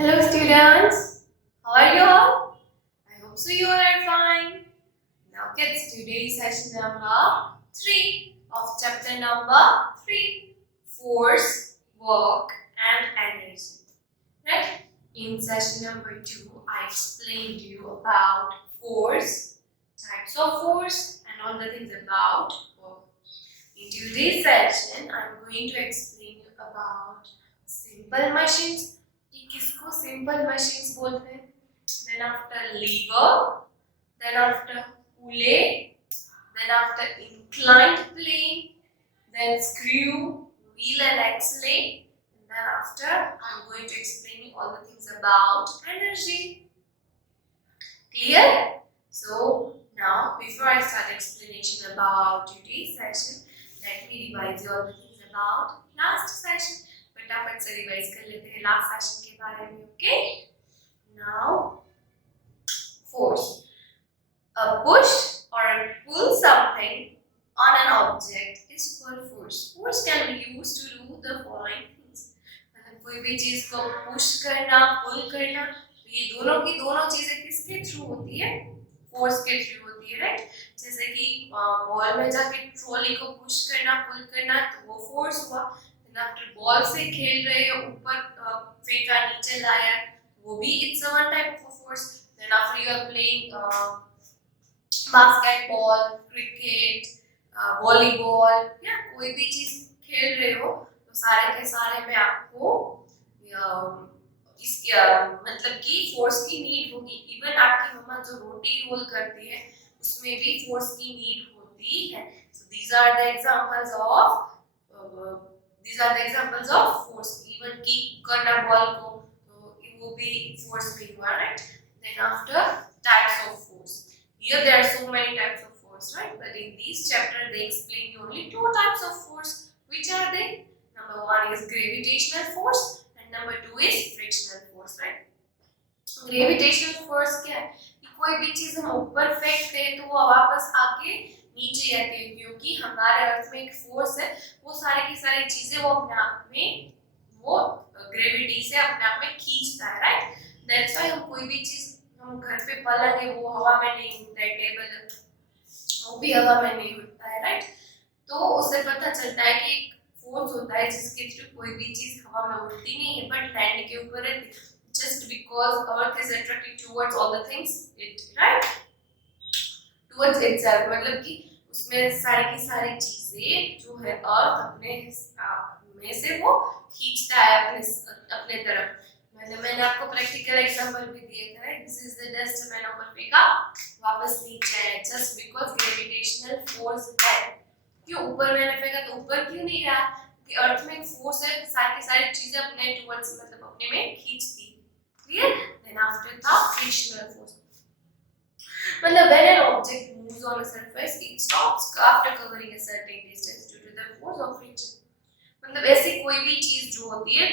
Hello students, how are you all? I hope so you all are fine. Now kids, today's session number 3 of chapter number 3, Force, Work and Energy. Right? In session number 2, I explained you about force, types of force and all the things about work. In today's session, I'm going to explain you about simple machines. कि किसको simple machines बोलते हैं? Then after lever, then after pulley, then after inclined plane, then screw, wheel and axle, and then after I'm going to explain you all the things about energy. Clear? So now before I start explanation about today's session, let me revise you all the things about last session. फटाफट से revise कर लेते हैं last session के बारे में. Okay, now force. A push or pull something on an object is called force. Force can be used to do the following things. मतलब कोई भी चीज को पुश करना, पुल करना, तो ये दोनों की दोनों चीजें किसके थ्रू होती है? फोर्स के थ्रू होती है, राइट? जैसे कि बॉल में जाके ट्रॉली को पुश करना, पुल करना, तो वो फोर्स हुआ. आफ्टर बॉल से खेल रहे हो, ऊपर फेंका, नीचे लाया, वो भी it's one type of force. Then after you are playing basketball, cricket, volleyball या कोई भी चीज खेल रहे हो, तो सारे के सारे में आपको इसके मतलब कि फोर्स की नीड होगी. इवन आपकी मम्मा जो रोटी रोल करती है, उसमें भी फोर्स की नीड होती है. So these are the examples of These are the examples of force. Even keep करना बॉल को, तो वो भी force में हुआ, right? Then after types of force. Here there are so many types of force, right? But in this chapter they explain only 2 types of force. Which are they? Number 1 is gravitational force and number 2 is frictional force, right? Gravitational force क्या है? कि कोई भी चीज हम ऊपर फेंकते हैं तो वो वापस आके नीचे आते हैं, क्योंकि हमारे अर्थ में एक फोर्स है, वो सारी की सारी चीजें वो अपने आप में वो ग्रेविटी से अपने आप में खींचता है, राइट? दैट्स व्हाई हम कोई भी चीज हम घर पे पलंग है, वो हवा में नहीं उड़ता है, टेबल वो भी हवा में नहीं उड़ता है, राइट? तो उससे पता चलता है कि फोर्स होता है जिसके थ्रू कोई भी चीज हवा में उड़ती नहीं है, बट लैंड के ऊपर रहती है, just because earth is attracting towards all the things it, right? towards itself, मतलब कि उसमें सारी की सारी चीजें जो है अर्थ अपने में से वो खींचता है अपने तरफ. मतलब मैंने आपको प्रैक्टिकल एग्जांपल भी दिए थे, दिस इज द डस्ट, मैंने ऊपर फेंका, वापस नीचे आया, जस्ट बिकॉज ग्रेविटेशनल फोर्स है. क्यों ऊपर मैंने फेंका तो ऊपर क्यों नहीं रहा? कि अर्थ में फोर्स है, सारी की सारी चीजें अपने टुवर्ड्स मतलब अपने में खींचती. Clear? Then after the frictional force, मतलब when an object moves on a surface, it stops after covering a certain distance due to the force of friction. मतलब ऐसी कोई भी चीज जो होती है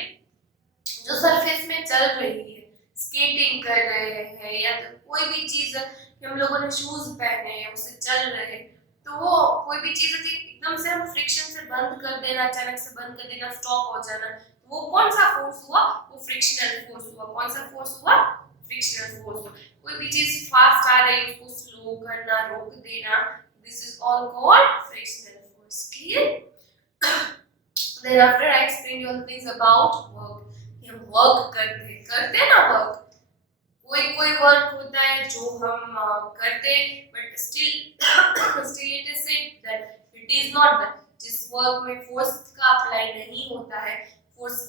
जो सरफेस में चल रही है, स्केटिंग कर रहे हैं या तो कोई भी चीज हम लोगों ने शूज पहने हैं उससे चल रहे हैं, तो वो कोई भी चीज एकदम से हम फ्रिक्शन से बंद कर देना, अचानक से बंद कर देना, स्टॉप हो जाना, वो कौन सा फोर्स हुआ? वो फ्रिक्शनल फोर्स हुआ. कौन सा फोर्स हुआ? फ्रिक्शनल फोर्स हुआ. कोई भी चीज फास्ट आ रही है उसको स्लो करना, रोक देना, this is all called frictional force. Clear? then after I explained you all things about work. हम वर्क करते ना वर्क, कोई वर्क होता है जो हम करते but still it is said that it is not done. जिस वर्क में फोर्स का अप्लाई नहीं होता है, फोर्स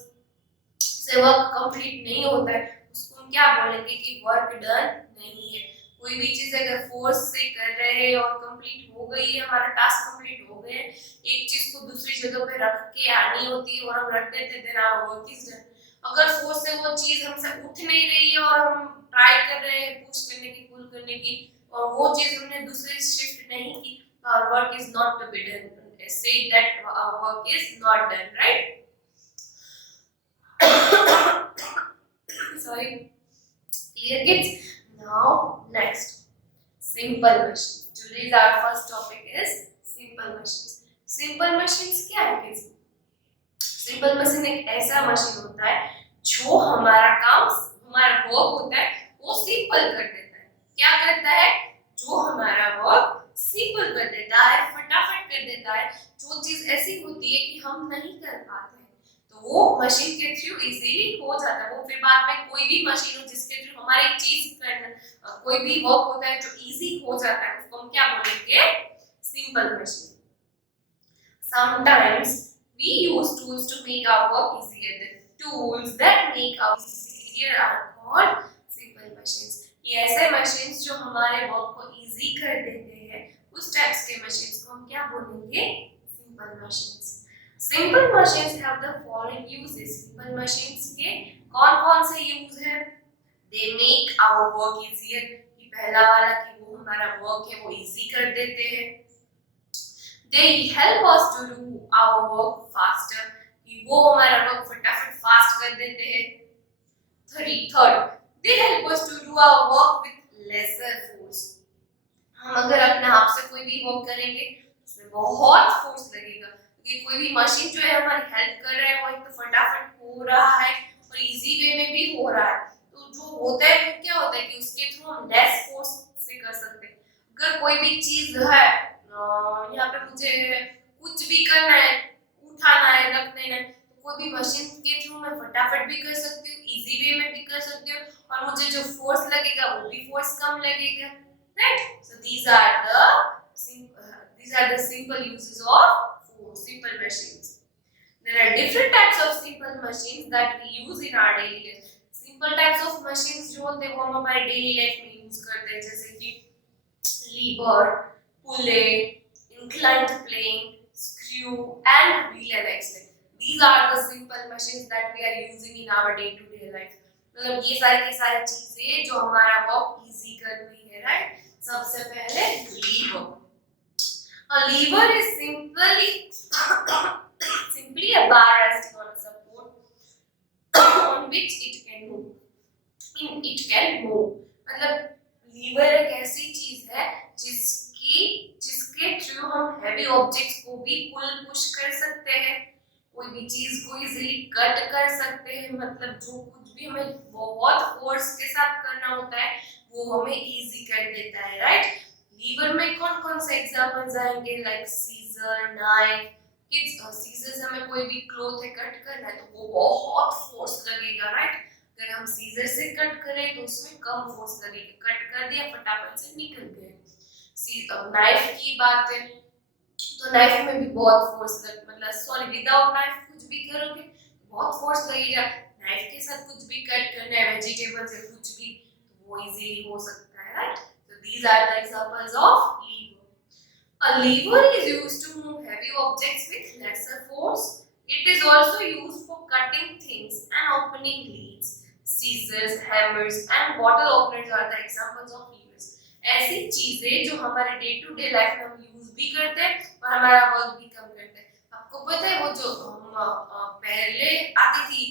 से वर्क कंप्लीट नहीं होता है, उसको हम क्या बोलेंगे कि वर्क डन नहीं है. कोई भी चीज अगर फोर्स से कर रहे हैं और कंप्लीट हो गई है, हमारा टास्क कंप्लीट हो गए, एक चीज को दूसरी जगह पे रख के आनी होती है और हम रख देते हैं, then our work is done. अगर फोर्स से वो चीज हमसे उठ नहीं रही है और हम ट्राई कर रहे हैं पुश करने की, पुल करने की, और वो चीज हमने दूसरी शिफ्ट नहीं की, our work is not to be done. Say that our work is not done, right? Sorry. Clear kids? Now next, simple machines. Today's our first topic is simple machines. Simple machines क्या है kids? Simple machine एक ऐसा machine होता है जो हमारा काम, हमारा वर्क होता है वो सिंपल कर देता है। क्या करता है? जो हमारा वर्क सिंपल कर देता है, फटाफट कर देता है। जो चीज ऐसी होती है कि हम नहीं कर पाते हैं, तो वो मशीन के थ्रू इजीली हो जाता है। वो फिर बाद में कोई भी मशीन हो जिसके थ्रू हमारी चीज करना, कोई भी वर्क होता है जो इजी हो जाता है, उसको हम क्या बोलेंगे? Simple machine. Sometimes we use tools to make our work easier. The tools that make our work easier are called simple machines. ये ऐसे machines जो हमारे work को easy कर देते हैं, उस types के machines को हम क्या बोलेंगे? Simple machines. Simple machines have the following uses. Simple machines के कौन-कौन से use हैं? They make our work easier. कि पहला वाला कि वो हमारा work है वो easy कर देते हैं। They help us to do our work faster. कि वो हमारा वर्क फटाफट फास्ट कर देते हैं। Third, they help us to do our work with lesser force. हम अगर अपने हाथ से कोई भी वर्क करेंगे उसमें बहुत फोर्स लगेगा, क्योंकि कोई भी मशीन जो है हमारी हेल्प कर रहा है वो एक तो फटाफट हो रहा है और इजी वे में भी हो रहा है। तो जो होता है वो क्या होता है कि उसके थ्रू हम लेस फोर्स से कर सकते हैं। अगर कोई भी चीज है, यहाँ पे मुझे कुछ भी करना है, उठाना है, रखना है, तो कोई भी मशीन के थ्रू मैं फटाफट भी कर सकती हूँ, इजी वे में भी कर सकती हूँ, और मुझे जो फोर्स लगेगा वो भी फोर्स कम लगेगा, right? So these are the simple uses of simple machines. There are different types of simple machines that we use in our daily life. Simple types of machines जो होते हैं वो हम हमारे daily life में use करते हैं, जैसे कि lever, pulley, inclined plane, screw, and wheel and axle. These are the simple machines that we are using in our day-to-day life. मतलब ये सारी की सारी चीजें जो हमारा वर्क इजी करती है, राइट? सबसे पहले liver. A lever is simply a bar resting on a support on which it can move. मतलब लीवर एक ऐसी चीज है जिसके थ्रू हम हैवी ऑब्जेक्ट्स को भी पुल पुश कर सकते हैं, कोई भी चीज को इजीली कट कर सकते हैं। मतलब जो कुछ भी हमें बहुत फोर्स के साथ करना होता है वो हमें इजी कर देता है, राइट? लीवर में कौन कौन से एग्जांपल्स आएंगे? Like scissor, knife. सीजर से हमें कोई भी क्लॉथ है कट करना है तो वो बहुत फोर्स लगेगा, राइट? अगर हम सीजर से कट करें तो उसमें कम फोर्स लगेगा, कट कर दिया फटाफट से निकल गए। नाइफ की बात है तो नाइफ में भी बहुत फोर्स मतलब सॉरी विदाउट नाइफ कुछ भी करोगे बहुत फोर्स लगेगा। नाइफ के साथ कुछ भी कट करना है, वेजिटेबल्स या कुछ भी, तो वो इजीली हो सकता है, right? So these are the examples of lever. A lever is used to move heavy objects with lesser force. It is also used for cutting things and opening leads. Scissors, hammers and bottle openers are the examples of levers. ऐसी चीजें जो हमारे day to day life में हम use भी करते हैं और हमारा वर्क भी कम करते हैं। आपको पता है वो जो पहले आती थी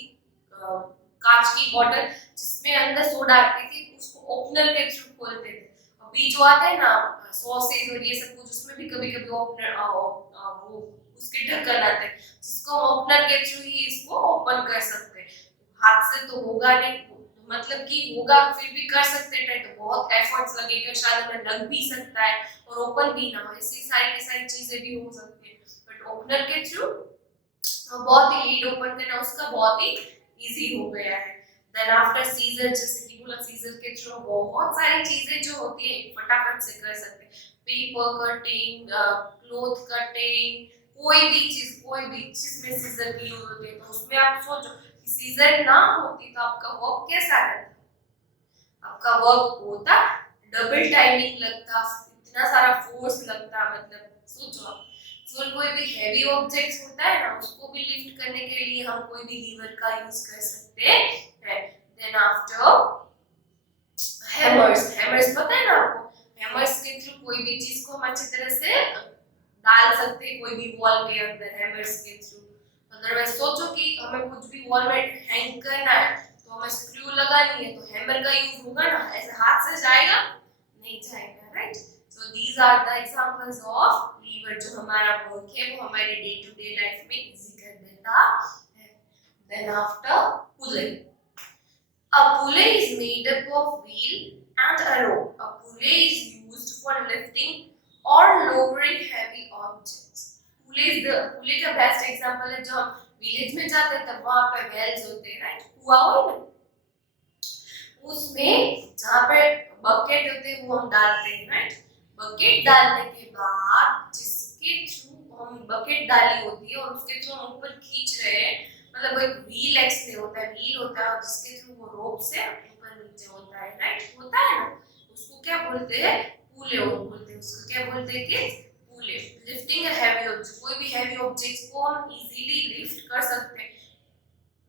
कांच की बोतल जिसमें अंदर सोडा आती थी, उसको ओपनर के थ्रू खोलते थे। अभी जो आता है ना सॉसेज और ये सब कुछ, उसमें भी कभी कभी ओपनर वो उसके ढक्कन आते हैं जिसको ओपनर के थ्रू ही इसको ओपन कर सकते हैं। हाथ से तो होगा नहीं, मतलब कि होगा फिर भी कर सकते हैं तो बहुत एफर्ट्स लगेगा, शायद हमें लग भी सकता है और ओपन भी ना हो, ऐसी सारी की सारी चीजें भी हो सकती है। बट ओपनर के थ्रू बहुत ही लीड ओपन करना उसका बहुत ही इजी हो गया है। देन आफ्टर सीजर, जैसे कि बोला सीजर के थ्रू बहुत सारी चीजें जो होती है फटाफट से कर सकते हैं। पेपर कटिंग, क्लॉथ कटिंग, कोई भी चीज में सीजर की यूज होती है। तो उसमें आप सोचो सीजर ना होती तो आपका वर्क कैसा रहता? आपका वर्क होता डबल टाइमिंग लगता, इतना सारा फोर्स लगता। मतलब सोचो आप, तो कोई भी हैवी ऑब्जेक्ट्स होता है ना उसको भी लिफ्ट करने के लिए हम कोई भी लीवर का यूज कर सकते हैं। देन आफ्टर हैमर्स पता है ना आपको? हैमर्स के थ्रू कोई भी चीज को हम अच्छी तरह से डाल सकते हैं कोई भी वॉल के अंदर हैमर्स के थ्रू। अदरवाइज सोचो कि हमें कुछ भी वॉल में हैंग करना है तो हमें स्क्रू लगानी है तो हैमर का यूज होगा ना, ऐसे हाथ से जाएगा नहीं जाएगा, right? So these are the examples of lever जो हमारा वर्क है वो हमारे डे टू डे लाइफ में इजी कर देता है। Then after pulley. A pulley is made up of wheel and a rope. A pulley is used for lifting or lowering heavy objects. पुले का बेस्ट एग्जांपल है, जो हम विलेज में जाते हैं तब वहां पे वेल्स होते हैं, राइट, कुआं हो ना, उसमें जहाँ पे बकेट होते हैं वो हम डालते हैं, राइट। बकेट डालने के बाद जिसके थ्रू हम बकेट डाली होती है और उसके थ्रू हम ऊपर खींच रहे हैं, मतलब वो एक व्हील एक्सले होता है, व्हील होता है और जिसके थ्रू वो रोप से ऊपर नीचे होता है, राइट, होता है ना, उसको क्या बोलते हैं, पुले बोलते हैं। उसको क्या बोलते हैं कि पुले। लिफ्टिंग अ हैवी ऑब्जेक्ट, कोई भी हैवी ऑब्जेक्ट को हम इजीली लिफ्ट कर सकते हैं।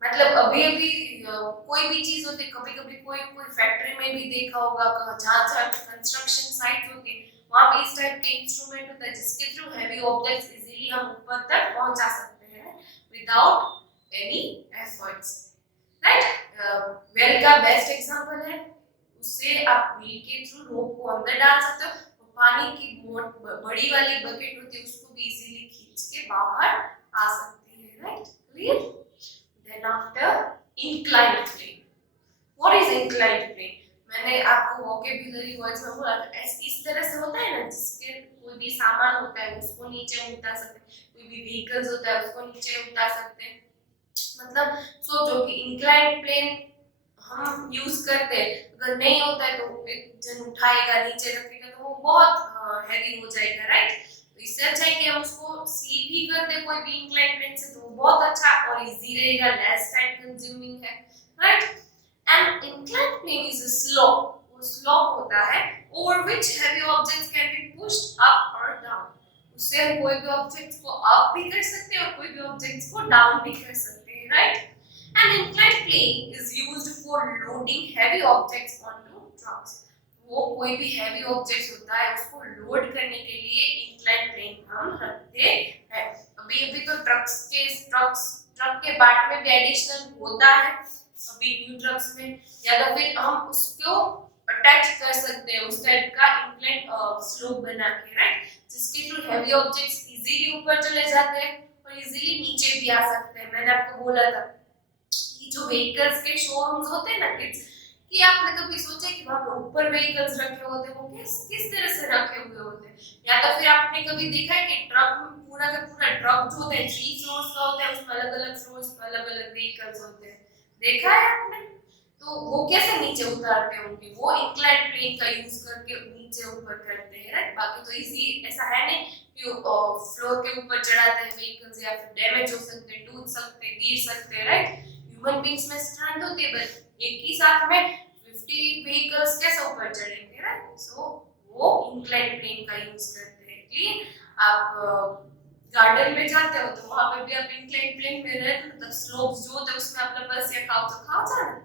मतलब अभी अभी कोई भी चीज होती है, कभी कभी कोई फैक्ट्री में भी देखा होगा, जहाँ कंस्ट्रक्शन साइट होती है वहां पे इस टाइप के इंस्ट्रूमेंट होता है जिसके थ्रू हैवी ऑब्जेक्ट्स इजीली हम ऊपर तक पहुंचा सकते हैं without any efforts, right. Well का बेस्ट एग्जांपल है, उससे आप व्हील के थ्रू रोप को अंदर डाल सकते हो, पानी की बड़ी वाली बकेट होती है उसको भी इजीली खींच के बाहर आ सकती है, right, clear. Then after inclined plane. What is inclined plane? मैंने आपको vocabulary words में बोला था, इस तरह से होता है ना, जिसके कोई भी सामान होता है उसको नीचे उतार सकते हैं, कोई भी व्हीकल्स होता है उसको नीचे उतार सकते हैं। मतलब सोचो कि inclined plane हम यूज करते हैं, अगर नहीं होता है तो एक जन उठाएगा नीचे रखेगा तो वो बहुत हैवी हो जाएगा, राइट। इससे अच्छा है कि हम उसको स्लीप ही कर दे कोई भी इंक्लाइन प्लेन से, तो बहुत अच्छा और इजी रहेगा, लेस टाइम कंज्यूमिंग है, right. And incline plane is a slope, वो स्लोप होता है over which heavy objects can be pushed up और डाउन, उससे हम कोई भी ऑब्जेक्ट्स को अप भी कर सकते हैं और कोई भी ऑब्जेक्ट्स को डाउन भी कर सकते हैं, right. An inclined plane is used for loading heavy objects onto trucks. वो कोई भी heavy objects होता है उसको लोड करने के लिए inclined plane हम रखते हैं। अभी तो ट्रक के पार्ट में भी एडिशनल होता है अभी न्यू ट्रक्स में, या तो फिर हम उसको अटैच कर सकते हैं उस टाइप का inclined स्लोप बना के, राइट, जिसके थ्रू heavy objects इजीली ऊपर चले जाते हैं और इजीली नीचे भी आ सकते हैं। मैंने आपको बोला था जो व्हीकल्स के शोरूम्स होते हैं ना किड्स, कि आपने कभी सोचा कि वहां पे ऊपर व्हीकल्स रखे होते हैं, वो किस तरह से रखे हुए होते हैं, या तो फिर आपने कभी देखा है कि ट्रक में पूरा का पूरा ट्रक जो होता है 3 फ्लोर्स का होता है, उसमें अलग-अलग फ्लोर्स पे अलग-अलग व्हीकल्स होते हैं, देखा है आपने। तो वो कैसे नीचे उतारते होंगे, वो इंक्लाइन प्लेन का यूज करके नीचे ऊपर करते हैं, राइट। बाकी तो इजी ऐसा है नहीं कि फ्लोर के ऊपर चढ़ाते हैं व्हीकल्स, या फिर डैमेज हो सकते हैं, टूट सकते हैं, गिर सकते हैं, राइट। ह्यूमन बींग्स में स्ट्रेंथ होती है, बट एक ही साथ में 50 व्हीकल्स कैसे ऊपर चढ़ेंगे, राइट। सो वो इंक्लाइन प्लेन का यूज करते हैं। क्लियर। आप गार्डन में जाते हो तो वहां पे भी आप इंक्लाइन प्लेन में रहते हो, मतलब स्लोप्स जो होते हैं उसमें अपना बस या खाओ जाना,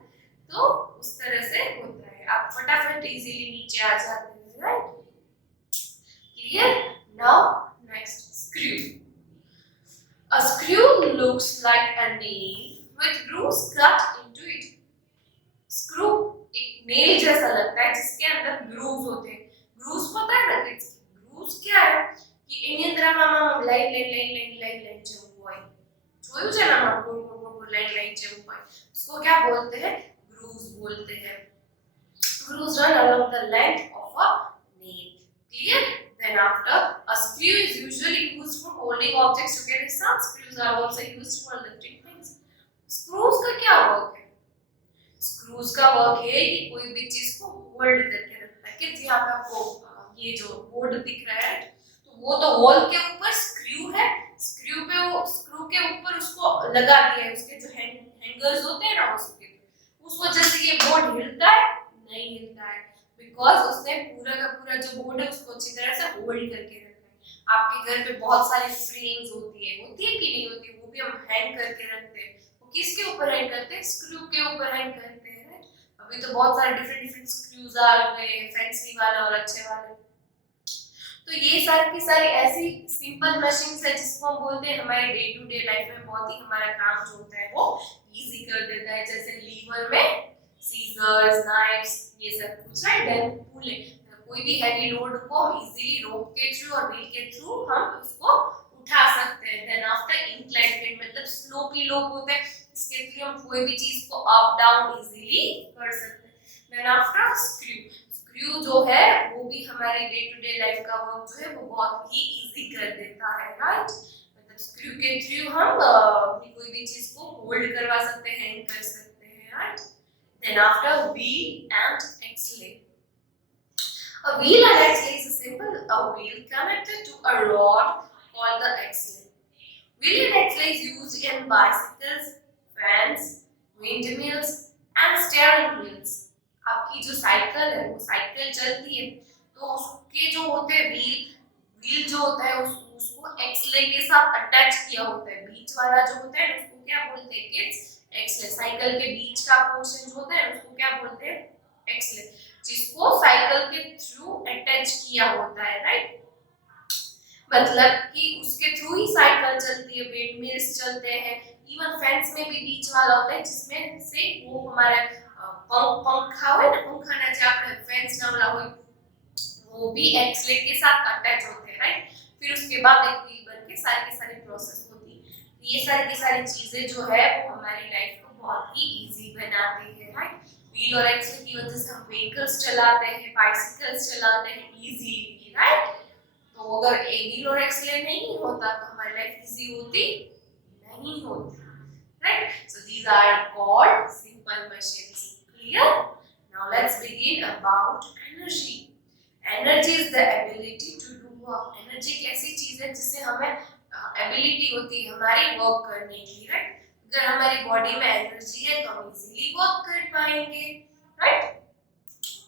तो उस तरह से होता है, आप फटाफट इजीली नीचे आ जाते हैं, right, clear. Now next, screw. A screw looks like a nail with grooves cut into it. Screw एक nail जैसा लगता है जिसके अंदर grooves होते हैं। Grooves पता है ना किड्स? Grooves क्या है? कि એની અંદર આમાં લાઈન જેવું હોય, જોયું છે ને આમાં ગોળ લાઈન જેવું હોય, उसको क्या बोलते हैं? Grooves बोलते हैं। Grooves run along the length of a nail. Clear? Then after, a screw is usually used for holding objects together. Some screws are also used for lifting things. Screws का क्या वर्क है? Screws का work है कि कोई भी चीज को होल्ड करके रखना है। कि यहाँ पे आपको ये जो बोर्ड दिख रहा है, तो वो तो वॉल के ऊपर स्क्रू है, स्क्रू के ऊपर उसको लगा दिया है, उसके जो हैंगर्स होते हैं ना उस वजह से ये बोर्ड हिलता है नहीं हिलता है, बिकॉज उसने पूरा का पूरा जो बोर्ड है उसको अच्छी तरह से होल्ड करके रखा है। आपके घर पे बहुत सारी फ्रेम्स होती है कि नहीं होती, वो भी हम हैंग करके रखते हैं, वो किसके ऊपर हैंग करते हैं? स्क्रू के ऊपर हैंग करते हैं, राइट। अभी तो बहुत सारे डिफरेंट स्क्रूज आ गए हैं, फैंसी वाले और अच्छे वाले। तो ये सारी की सारी ऐसी सिंपल मशीन्स है जिसको हम बोलते हैं हमारे डे टू डे लाइफ में बहुत ही हमारा काम जो होता है वो इजी कर देता है, जैसे लीवर में सीजर्स, नाइफ्स, ये सब कुछ, राइट। देन पुले, कोई भी हैवी लोड को इजीली रोप के थ्रू और व्हील के थ्रू हम उसको उठा सकते हैं। देन आफ्टर इंक्लाइन प्लेन, मतलब स्लोपी लोप होते हैं, जिसके थ्रू हम कोई भी चीज को अप डाउन इजीली कर सकते हैं. देन आफ्टर स्क्रू जो है वो भी हमारे डे टू डे लाइफ का वर्क जो है वो बहुत ही इजी कर देता है, राइट. मतलब स्क्रू के थ्रू हम कोई भी चीज को होल्ड करवा सकते हैं, हैंग कर सकते हैं, right. Then after wheel and axle. A wheel and axle is a simple wheel connected to a rod called the axle. Wheel and axle is used in bicycles, fans, windmills and steering wheels. आपकी जो cycle है वो cycle चलती है तो उसके जो होते हैं व्हील जो होता है उसको एक्सले के साथ अटैच किया होता है. बीच वाला जो होता है उसको क्या बोलते हैं किड्स? एक्सले. साइकिल के बीच का पोर्शन जो होता है उसको क्या बोलते हैं? एक्सले. जिसको साइकिल के थ्रू अटैच किया होता है, राइट. मतलब कि उसके थ्रू ही साइकिल चलती है, विंडमिल्स चलते हैं, इवन फैंस में भी बीच वाला होता है जिसमें से वो हमारे पंखा હોય ને पंखाના જે આપણે ફેન્સ નામલા હોય वो भी एक्सले के साथ अटैच होते हैं, राइट. फिर उसके बाद एक व्हील बन के सारी की सारी प्रोसेस होती है. ये सारी की सारी चीजें जो है वो हमारी लाइफ को बहुत ही इजी बनाती है, राइट. व्हील और एक्सले की वजह से हम व्हीकल्स चलाते हैं, बाइसिकल्स चलाते हैं इजीली, राइट. तो अगर व्हील और एक्सले नहीं होता तो हमारी लाइफ इजी होती नहीं होती, right. So these are called simple machines. Clear? Now let's begin about energy. Energy is the ability to do work. Energy एक ऐसी चीज है जिससे हमें एबिलिटी होती है हमारी वर्क करने की, राइट. अगर हमारी बॉडी में एनर्जी है तो हम इजीली वर्क कर पाएंगे, right.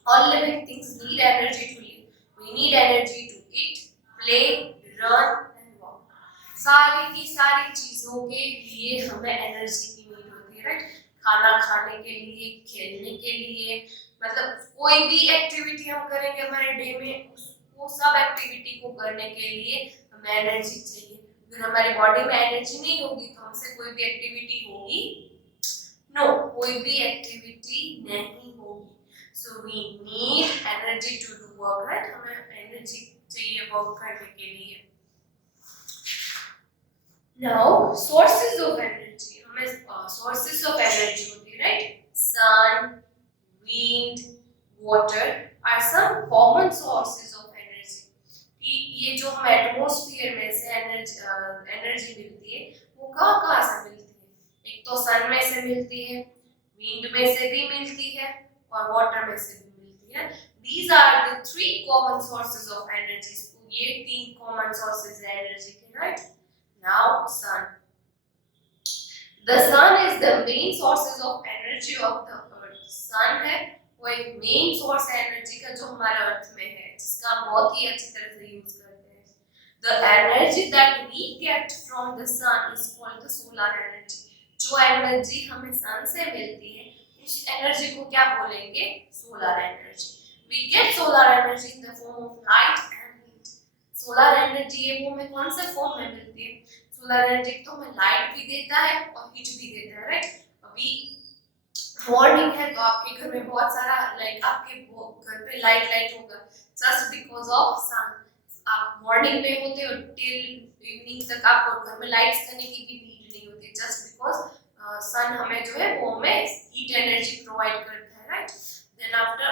All living things need energy to live. We need energy to eat, play, run and walk. सारी की सारी चीजों के लिए हमें एनर्जी की नीड होती है, राइट. खाना खाने के लिए, खेलने के लिए, मतलब कोई भी एक्टिविटी हम करेंगे हमारे डे में वो सब एक्टिविटी को करने के लिए हमें एनर्जी चाहिए. अगर हमारी बॉडी में एनर्जी नहीं होगी तो हमसे कोई भी एक्टिविटी होगी कोई भी एक्टिविटी नहीं होगी. So we need energy to do work, right. हमें एनर्जी चाहिए वर्क करने के लिए. Now sources of energy. sources of energy होती है, right. Sun, wind, water are some common sources of energy. कि ये जो हम एटमॉस्फेयर में से एनर्जी मिलती है वो कहाँ से मिलती है? एक तो सन में से मिलती है, विंड में से भी मिलती है और वाटर में से भी मिलती है. These are the three common sources of energy. तो ये तीन common sources है एनर्जी के, right. Now sun. The sun is the main sources of energy of the earth. Sun है वो एक main source है एनर्जी का जो हमारे अर्थ में है, जिसका हम बहुत ही अच्छी तरह से यूज करते हैं. The energy that we get from the sun is called the solar energy. जो एनर्जी हमें सन से मिलती है उस एनर्जी को क्या बोलेंगे? Solar energy. We get solar energy in the form of light and heat. Solar energy है वो हमें कौन से फॉर्म में मिलती है? सोलर एनर्जी तो हमें लाइट भी देता है और हीट भी देता है, राइट. अभी मॉर्निंग है तो आपके घर में बहुत सारा आपके घर पे लाइट होगा जस्ट बिकॉज ऑफ सन. आप मॉर्निंग में होते हो टिल इवनिंग तक आपको घर में लाइट्स करने की भी नीड नहीं होती जस्ट बिकॉज सन हमें जो है वो हमें हीट एनर्जी प्रोवाइड करता है, right. Then after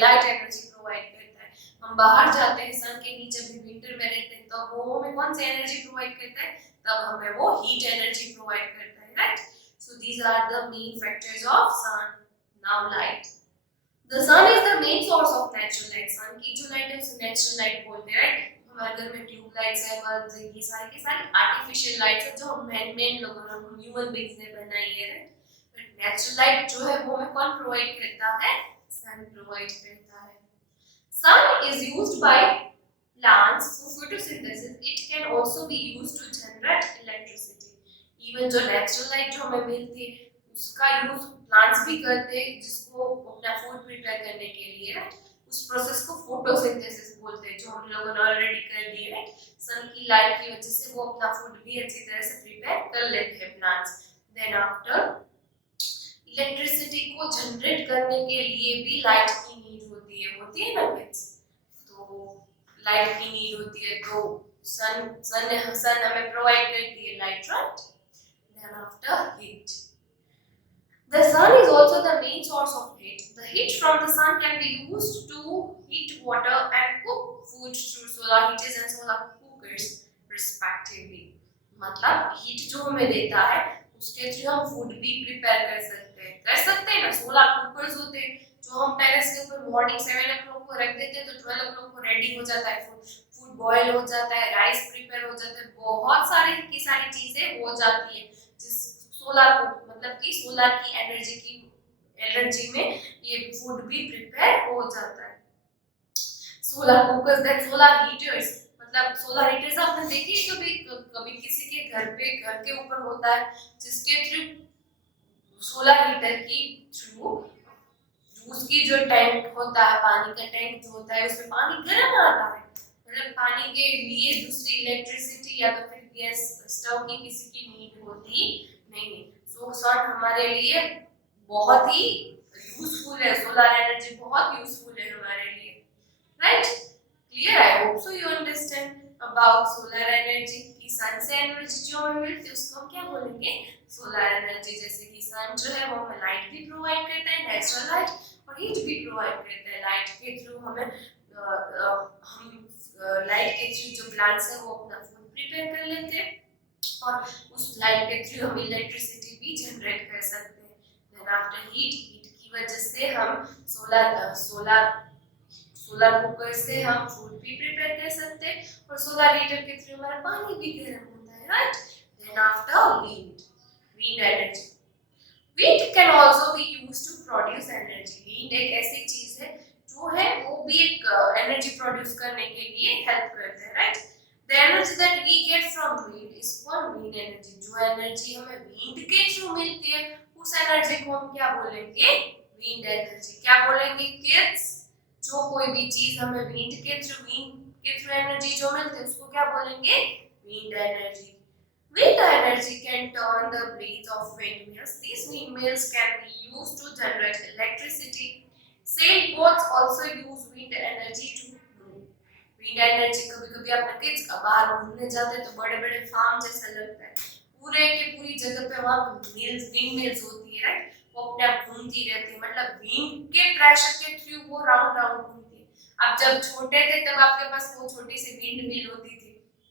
light energy provide करता है. हम बाहर जाते हैं सन के नीचे भी विंटर में रहते हैं तो वो हमें कौन सी एनर्जी प्रोवाइड करता है? तब हमें वो हीट एनर्जी प्रोवाइड करता है, right. So these are the main factors of sun. Now light. The sun is the main source of natural light. sun की जो लाइट है उसे नेचुरल लाइट बोलते हैं, राइट. हमारे घर में ट्यूब लाइट्स है, बल्ब्स है, ये सारी की सारी आर्टिफिशियल लाइट्स है जो मैन लोगों ने ह्यूमन बीइंग्स ने बनाई है, राइट. बट नेचुरल लाइट जो है वो हमें कौन प्रोवाइड करता है? सन प्रोवाइड करता है. Sun is used by plants for photosynthesis. It can also be used to generate electricity. Even जो नेचुरल लाइट जो हमें मिलती है उसका यूज प्लांट्स भी करते हैं जिसको अपना फूड प्रिपेयर करने के लिए, राइट. उस प्रोसेस को फोटोसिंथेसिस बोलते हैं जो हम लोगों ने ऑलरेडी कर दी है, राइट. सन की लाइट की वजह से वो अपना फूड भी अच्छी तरह से प्रिपेयर कर लेते हैं प्लांट्स. देन आफ्टर इलेक्ट्रिसिटी को जनरेट करने के लिए भी लाइट की नीड होती है ना किड्स. तो लाइट की नीड होती है तो सन हमें प्रोवाइड करती है light, right. Then after heat. The sun is also the main source of heat. The heat from the sun can be used to heat water and cook food through solar heaters and solar cookers respectively. मतलब heat जो हमें देता है उसके through हम food भी prepare कर सकते हैं ना। सोलर कुकर्स होते हैं जो हम टेरेस के ऊपर मॉर्निंग 7 o'clock को रख देते हैं तो 12 o'clock को रेडी हो जाता है फूड। फूड बॉयल हो जाता है, राइस प्रिपेयर हो जाता है, बहुत सारी चीजें हो जाती है जिस सोलर मतलब कि सोलर की एनर्जी में ये फूड भी प्रिपेयर हो जाता है। Solar cookers that solar heaters मतलब सोलर हीटर्स आपने देखी कभी कभी किसी के घर पे घर के ऊपर होता है जिसके थ्रू सोलर हीटर की थ्रू उसकी जो टैंक होता है पानी का टैंक जो होता है उसमें पानी गर्म आता है। मतलब पानी के लिए दूसरी इलेक्ट्रिसिटी या तो फिर गैस स्टोव की किसी की नीड होती नहीं है। सो सन हमारे लिए बहुत ही यूजफुल है, सोलर एनर्जी बहुत यूजफुल है हमारे लिए, right? Clear? I hope so you understand about solar energy. की सन से एनर्जी जो हमें मिलती है उसको हम क्या बोलेंगे? Solar energy. जैसे कि सन जो है वो हमें लाइट भी प्रोवाइड करता है, नेचुरल लाइट, और हीट भी प्रोवाइड करता है। लाइट के थ्रू हमें हम लाइट के थ्रू जो प्लांट्स है वो अपना फूड प्रिपेयर कर लेते हैं और उस लाइट के थ्रू हम इलेक्ट्रिसिटी भी जनरेट कर सकते हैं। देन आफ्टर हीट की वजह से हम सोलर कुकर से हम फूड भी प्रिपेयर कर सकते हैं और सोलर हीटर के थ्रू हमारा पानी भी गर्म होता है, right? Then after wind energy. Wind can also be used to produce energy. Wind एक ऐसी चीज है जो है वो भी एक एनर्जी प्रोड्यूस करने के लिए हेल्प करते हैं, right? The energy that we get from wind is called wind energy. जो एनर्जी हमें विंड के थ्रू मिलती है उस एनर्जी को हम क्या बोलेंगे? Wind energy. क्या बोलेंगे किड्स? जो कोई भी चीज हमें विंड के थ्रू एनर्जी जो मिलती है उसको क्या बोलेंगे? Wind energy. Wind energy can turn the blades of windmills. These windmills can be used to generate electricity. Sailboats also use wind energy to move. Wind energy कभी-कभी आपने किड्स बाहर घूमने जाते हैं तो बड़े-बड़े फार्म जैसा लगता है। पूरे की पूरी जगह पे वहाँ पे विंड मिल्स होती है, राइट? वो अपने आप घूमती रहती है, मतलब विंड के प्रेशर के थ्रू वो राउंड राउंड घूमती है। आप जब छोटे थे तब आपके पास वो छोटी सी विंड मिल होती थी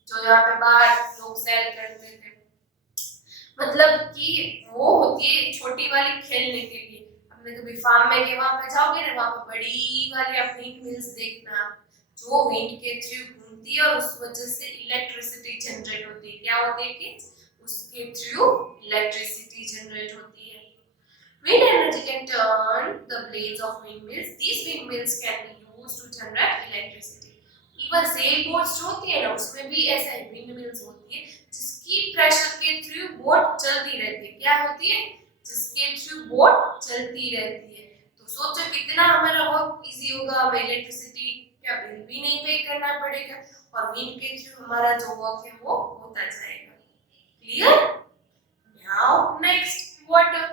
जो यहाँ पे बाहर लोग सेल करते थे। मतलब कि वो होती है छोटी वाली खेलने के लिए। आपने कभी फार्म में के वहां पे जाओगे ना वहां पे बड़ी वाली आप विंड मिल्स देखना जो विंड के थ्रू घूमती है और उस वजह से इलेक्ट्रिसिटी जनरेट होती है। क्या होती है कि उसके थ्रू इलेक्ट्रिसिटी जनरेट होती है। Wind energy can turn the blades of windmills. These windmills can be used to generate electricity. Even sailboats जो होती है ना उसमें भी ऐसा windmills होती है जिसकी प्रेशर के थ्रू बोट चलती रहती है। क्या होती है? जिसके थ्रू बोट चलती रहती है। तो सोचो कितना हमारा वर्क इजी होगा, हमें इलेक्ट्रिसिटी का बिल भी नहीं पे करना पड़ेगा और विंड के थ्रू हमारा जो वर्क है वो होता जाएगा। Clear? Now next water.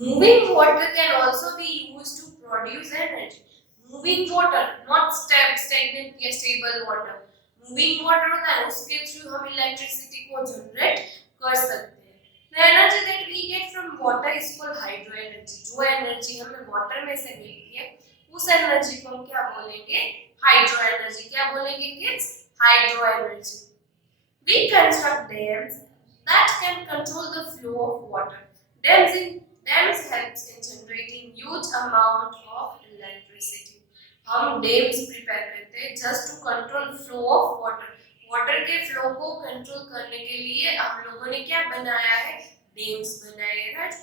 Moving water can also be used to produce energy. Moving water, not stagnant या stable water. Moving water होता है उसके थ्रू हम इलेक्ट्रिसिटी को जनरेट कर सकते हैं। The energy that we get from water is called hydro energy. जो एनर्जी हमें वाटर में से मिलती है उस एनर्जी को हम क्या बोलेंगे? Hydro energy. क्या बोलेंगे kids? Hydro energy. We construct dams that can control the flow of water. Dams helps in generating huge amount of electricity. हम dams prepare करते हैं just to control flow of water. Water के flow को control करने के लिए हम लोगों ने क्या बनाया है? डैम्स बनाए हैं, राइट?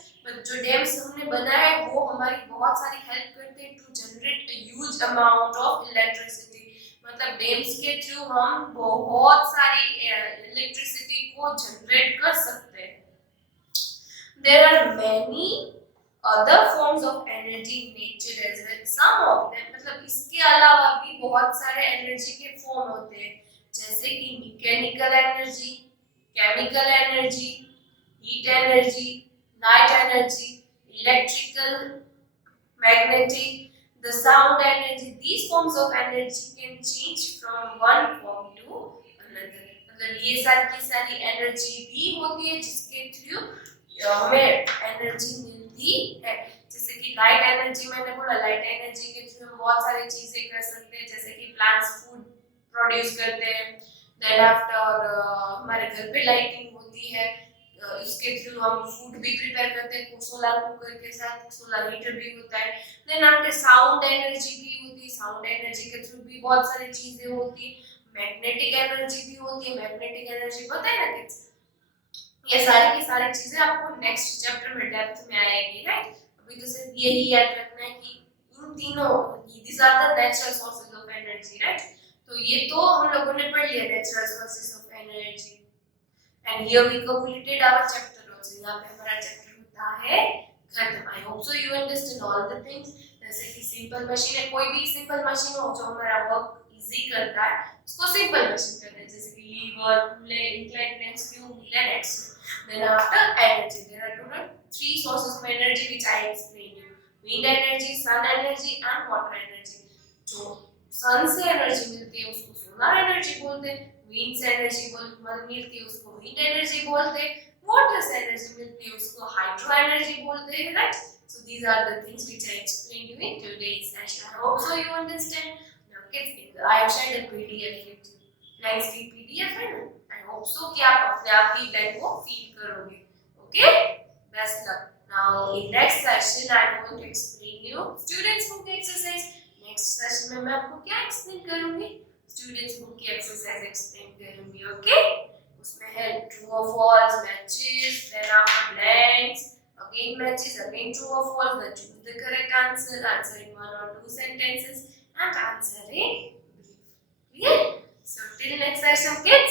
जो डैम्स हमने बनाए हैं वो हमारी बहुत सारी हेल्प करते हैं to generate a huge amount of electricity. मतलब डैम्स के थ्रू हम बहुत सारी इलेक्ट्रिसिटी को जनरेट कर सकते हैं। There are many other forms of energy in nature as well. Some of them मतलब इसके अलावा भी बहुत सारे एनर्जी के फॉर्म होते हैं जैसे कि mechanical energy, chemical energy, heat energy, light energy, electrical, magnetic, the sound energy. These forms of energy can change from one form to another. मतलब ये सारी की सारी एनर्जी भी होती है जिसके थ्रू हमें एनर्जी मिलती है। जैसे कि लाइट एनर्जी, मैंने बोला लाइट एनर्जी के थ्रू हम बहुत सारी चीजें कर सकते हैं, जैसे कि प्लांट्स फूड प्रोड्यूस करते हैं, देन आफ्टर हमारे घर पे लाइटिंग होती है, इसके थ्रू हम फूड भी प्रिपेयर करते हैं सोलर कुकर के साथ, सोलर हीटर भी होता है। देन आफ्टर साउंड एनर्जी भी होती है, साउंड एनर्जी के थ्रू भी बहुत सारी चीजें होती है। मैग्नेटिक एनर्जी भी होती है, मैग्नेटिक एनर्जी पता है ना किड्स, ये सारी की सारी चीजें आपको नेक्स्ट चैप्टर में डेप्थ में आएगी, राइट। अभी तो सिर्फ यही याद रखना है कि इन तीनों, these are the natural sources of energy, right. तो ये तो हम लोगों ने पढ़ लिया natural sources of energy, and here we completed our chapter also. यहाँ पे हमारा चैप्टर होता है खत्म। I hope so you understand all the things. जैसे कि सिंपल मशीन है, कोई भी सिंपल मशीन हो जो हमारा वर्क इजी करता है उसको सिंपल मशीन कहते हैं, जैसे कि lever, plate, incline plane, screw, wheel and axle. Then after energy, there are total three sources of energy which I explained you: wind energy, sun energy, and water energy. जो sun से energy मिलती है उसको solar energy बोलते हैं, wind से energy मिलती है उसको wind energy बोलते हैं, water से एनर्जी मिलती है उसको hydro energy बोलते हैं, right? So these are the things which I explained you in today's session. I hope so you understand. Now kids, I have shared a PDF with you. Nice PDF है ना? I hope so कि आप अपने आप feedback को feel करोगे। Okay? Best luck. Now in next session I am going to explain you students book exercise. Next session में मैं आपको क्या explain करूँगी? Students book की exercise explain करूँगी। Okay? उसमें है true or false, matches, then after blanks, again matches, again true or false, then choose the correct answer, answer in 1 or 2 sentences, and answer in brief. Clear? So till next session, kids.